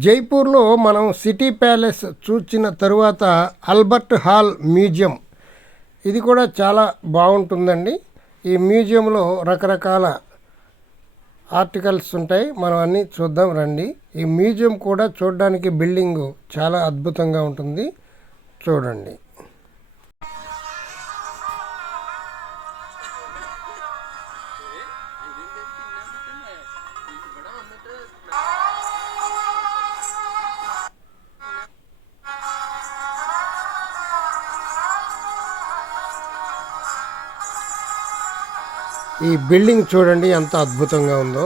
జైపూర్లో మనం city palace చూసిన తరువాత ఆల్బర్ట్ హాల్ మ్యూజియం, ఇది కూడా చాలా బాగుంటుందండి. ఈ మ్యూజియంలో రకరకాల ఆర్టికల్స్ ఉంటాయి, మనం అన్నీ చూద్దాం రండి. ఈ మ్యూజియం కూడా చూడడానికి బిల్డింగు చాలా అద్భుతంగా ఉంటుంది, చూడండి. ఈ బిల్డింగ్ చూడండి ఎంత అద్భుతంగా ఉందో.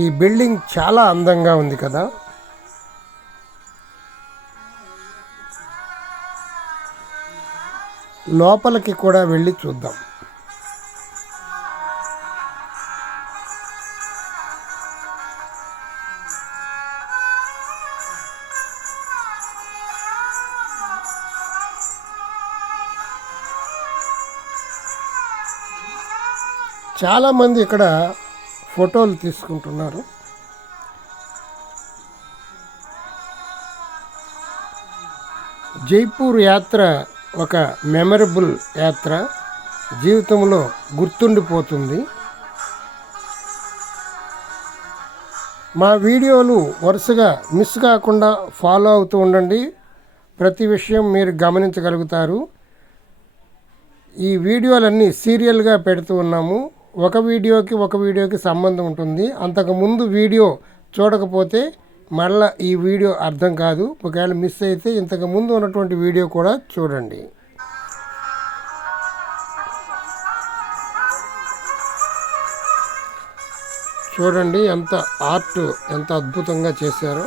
ఈ బిల్డింగ్ చాలా అందంగా ఉంది కదా. లోపలికి కూడా వెళ్ళి చూద్దాం. చాలామంది ఇక్కడ ఫోటోలు తీసుకుంటున్నారు. జైపూర్ యాత్ర ఒక మెమరబుల్ యాత్ర, జీవితంలో గుర్తుండిపోతుంది. మా వీడియోలు వరుసగా మిస్ కాకుండా ఫాలో అవుతూ ఉండండి, ప్రతి విషయం మీరు గమనించగలుగుతారు. ఈ వీడియోలన్నీ సీరియల్గా పెడుతూ ఉన్నాము, ఒక వీడియోకి సంబంధం ఉంటుంది. అంతకుముందు వీడియో చూడకపోతే మళ్ళీ ఈ వీడియో అర్థం కాదు. ఒకవేళ మిస్ అయితే ఇంతకుముందు ఉన్నటువంటి వీడియో కూడా చూడండి. చూడండి ఎంత ఆర్ట్, ఎంత అద్భుతంగా చేశారో.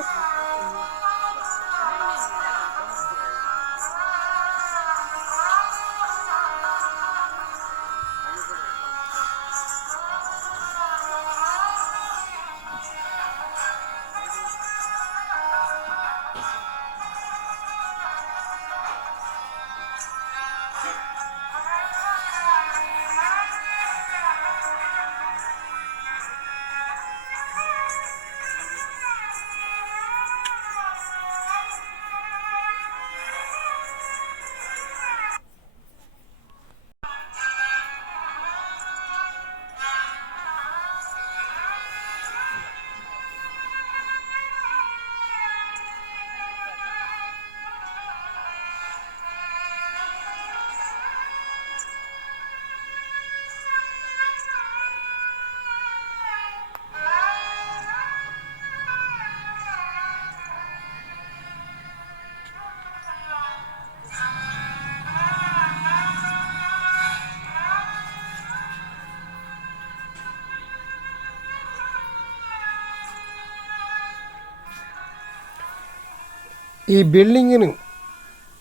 ఈ బిల్డింగ్ని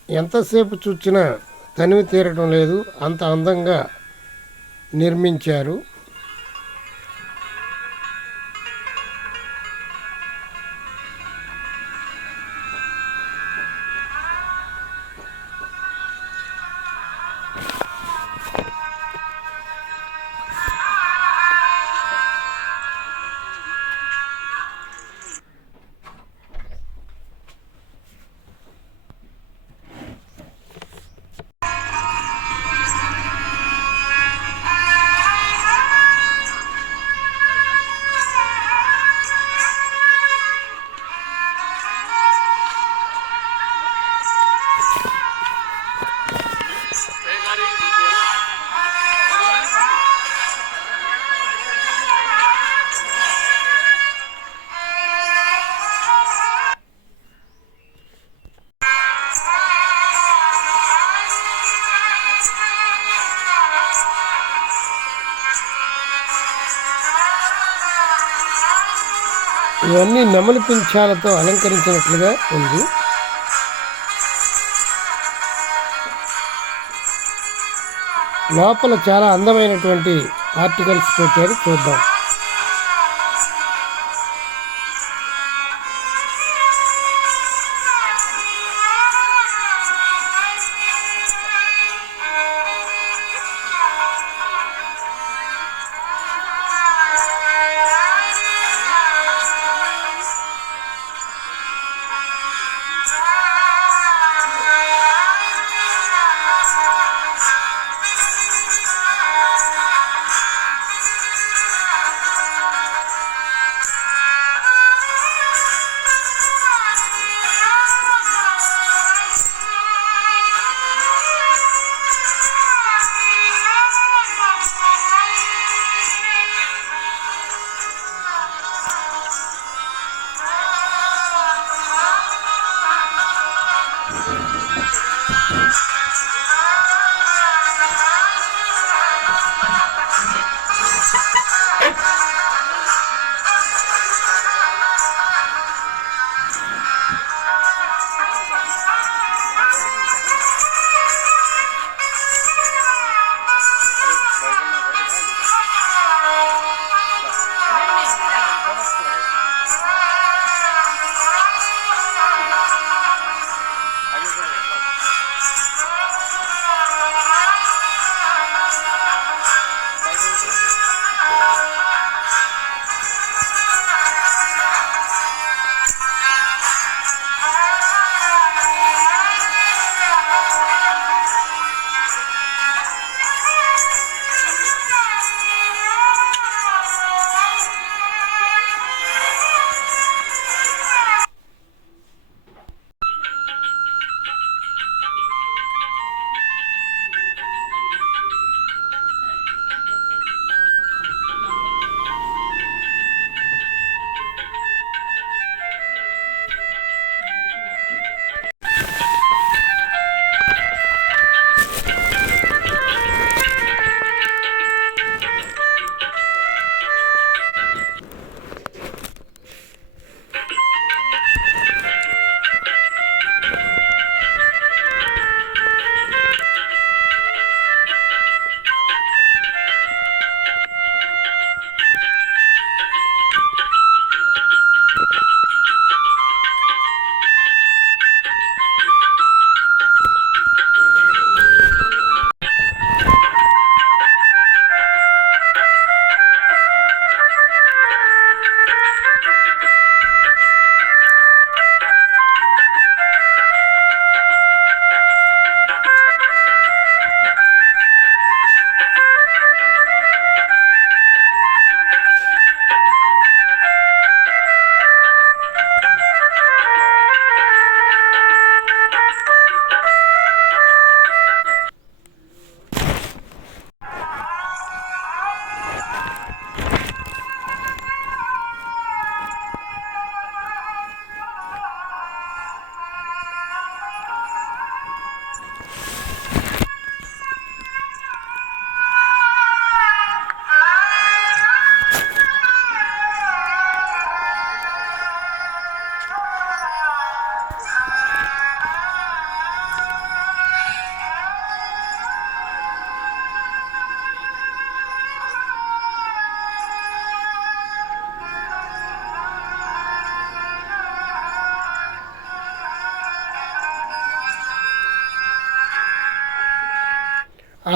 ఎంతసేపు చూసినా తనివి తీరటం లేదు, అంత అందంగా నిర్మించారు. ఇవన్నీ నెమలి పింఛాలతో అలంకరించినట్లుగా ఉంది. లోపల చాలా అందమైనటువంటి ఆర్టికల్స్ పెట్టారు, చూద్దాం.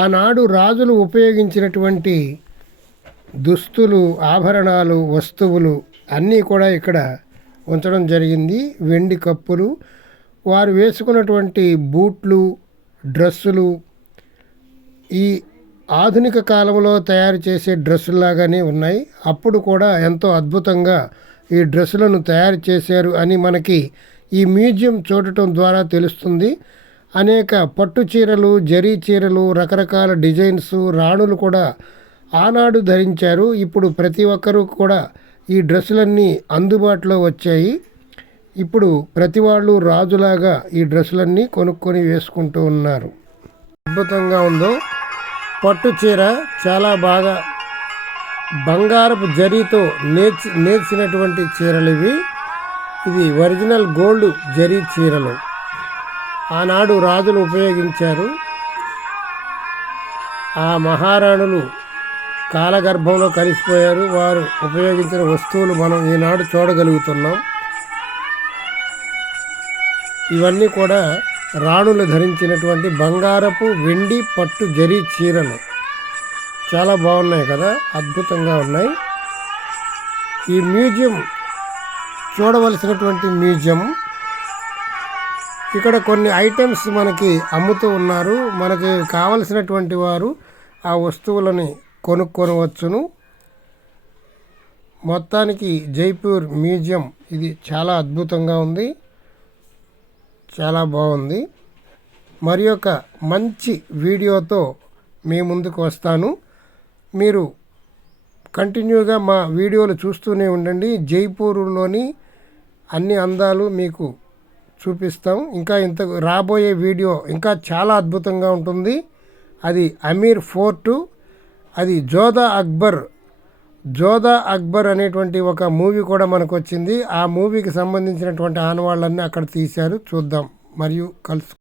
ఆనాడు రాజులు ఉపయోగించినటువంటి దుస్తులు, ఆభరణాలు, వస్తువులు అన్నీ కూడా ఇక్కడ ఉంచడం జరిగింది. వెండి కప్పులు, వారు వేసుకున్నటువంటి బూట్లు, డ్రెస్సులు ఈ ఆధునిక కాలంలో తయారు చేసే డ్రెస్సులాగానే ఉన్నాయి. అప్పుడు కూడా ఎంతో అద్భుతంగా ఈ డ్రెస్సులను తయారు చేశారు అని మనకి ఈ మ్యూజియం చూడటం ద్వారా తెలుస్తుంది. అనేక పట్టు చీరలు, జరీ చీరలు, రకరకాల డిజైన్స్, రాణులు కూడా ఆనాడు ధరించారు. ఇప్పుడు ప్రతి ఒక్కరూ కూడా ఈ డ్రెస్సులన్నీ అందుబాటులో వచ్చాయి. ఇప్పుడు ప్రతి వాళ్ళు రాజులాగా ఈ డ్రెస్సులన్నీ కొనుక్కొని వేసుకుంటూ ఉన్నారు. అద్భుతంగా ఉందో పట్టు చీర, చాలా బాగా బంగారపు జరీతో నేర్చినటువంటి చీరలు ఇవి. ఇది ఒరిజినల్ గోల్డ్ జరీ చీరలు. ఆనాడు రాజులు ఉపయోగించారు. ఆ మహారాణులు కాలగర్భంలో కలిసిపోయారు. వారు ఉపయోగించిన వస్తువులు మనం ఈనాడు చూడగలుగుతున్నాం. ఇవన్నీ కూడా రాణులు ధరించినటువంటి బంగారపు వెండి పట్టు జరీ చీరలు. చాలా బాగున్నాయి కదా, అద్భుతంగా ఉన్నాయి. ఈ మ్యూజియం చూడవలసినటువంటి మ్యూజియం. ఇక్కడ కొన్ని ఐటమ్స్ మనకి అమ్ముతూ ఉన్నారు. మనకి కావలసినటువంటి వారు ఆ వస్తువులని కొనుక్కొనవచ్చును. మొత్తానికి జైపూర్ మ్యూజియం ఇది చాలా అద్భుతంగా ఉంది, చాలా బాగుంది. మరి ఒక మంచి వీడియోతో మీ ముందుకు వస్తాను. మీరు కంటిన్యూగా మా వీడియోలు చూస్తూనే ఉండండి. జైపూర్లోని అన్ని అందాలు మీకు చూపిస్తాం. ఇంకా రాబోయే వీడియో ఇంకా చాలా అద్భుతంగా ఉంటుంది. అది అమీర్ ఫోర్టు, అది జోధా అక్బర్ అనేటువంటి ఒక మూవీ కూడా మనకు వచ్చింది. ఆ మూవీకి సంబంధించినటువంటి ఆనవాళ్ళన్నీ అక్కడ తీశారు. చూద్దాం మరియు కలుసు.